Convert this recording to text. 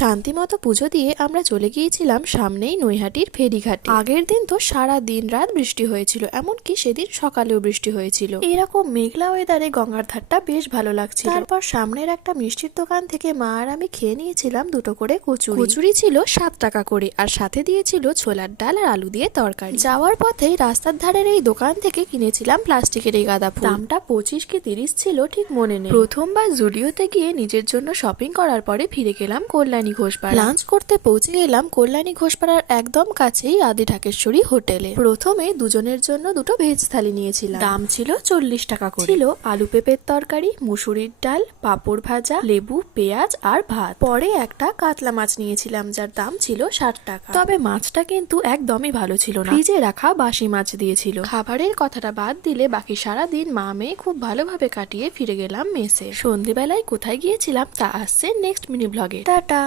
শান্তি মতো পুজো দিয়ে আমরা চলে গিয়েছিলাম সামনেই নৈহাটির ফেরিঘাটে। আগের দিন তো সারা দিন রাত বৃষ্টি হয়েছিল, এমনকি সেদিন সকালেও বৃষ্টি হয়েছিল। এরকম মেঘলা ওয়েদারে গঙ্গার ধারটা বেশ ভালো লাগছিল। তারপর সামনের একটা মিষ্টির দোকান থেকে মা আর আমি খেয়ে নিয়েছিলাম দুটো করে কচুরি। কচুরি ছিল 7 টাকা করে, আর সাথে দিয়েছিল ছোলার ডাল আর আলু দিয়ে তরকারি। যাওয়ার পথেই রাস্তার ধারের এই দোকান থেকে কিনেছিলাম প্লাস্টিকের এই গাঁদা ফুল। দামটা 25 কি 30 ছিল ঠিক মনে নেই। প্রথমবার জুডিওতে গিয়ে নিজের জন্য শপিং করার পরে ফিরে গেলাম কল্যাণী ঘোষপাড়া। লাঞ্চ করতে পৌঁছে গেলাম কল্যাণী ঘোষপাড়ার একদম কাছেই আদি ঢাকেশ্বরী হোটেলে। প্রথমে দুজনের জন্য দুটো ভেজ থালি নিয়েছিলাম। দাম ছিল 40 টাকা করে। ছিল আলু পেঁপের তরকারি, মুসুরির ডাল, পাঁপড় ভাজা, লেবু, পেঁয়াজ আর ভাত। পরে একটা কাতলা মাছ নিয়েছিলাম যার দাম ছিল 60 টাকা। তবে মাছটা কিন্তু একদমই ভালো ছিল না, ফ্রিজে রাখা বাসি মাছ দিয়েছিল। খাবারের কথাটা বাদ দিলে বাকি সারা দিন মা মেয়ে খুব ভালোভাবে কাটিয়ে ফিরে গেলাম মেসে। সন্ধ্যেবেলায় কোথায় গিয়েছিলাম তা আসছে নেক্সট মিনি ব্লগে। টাটা।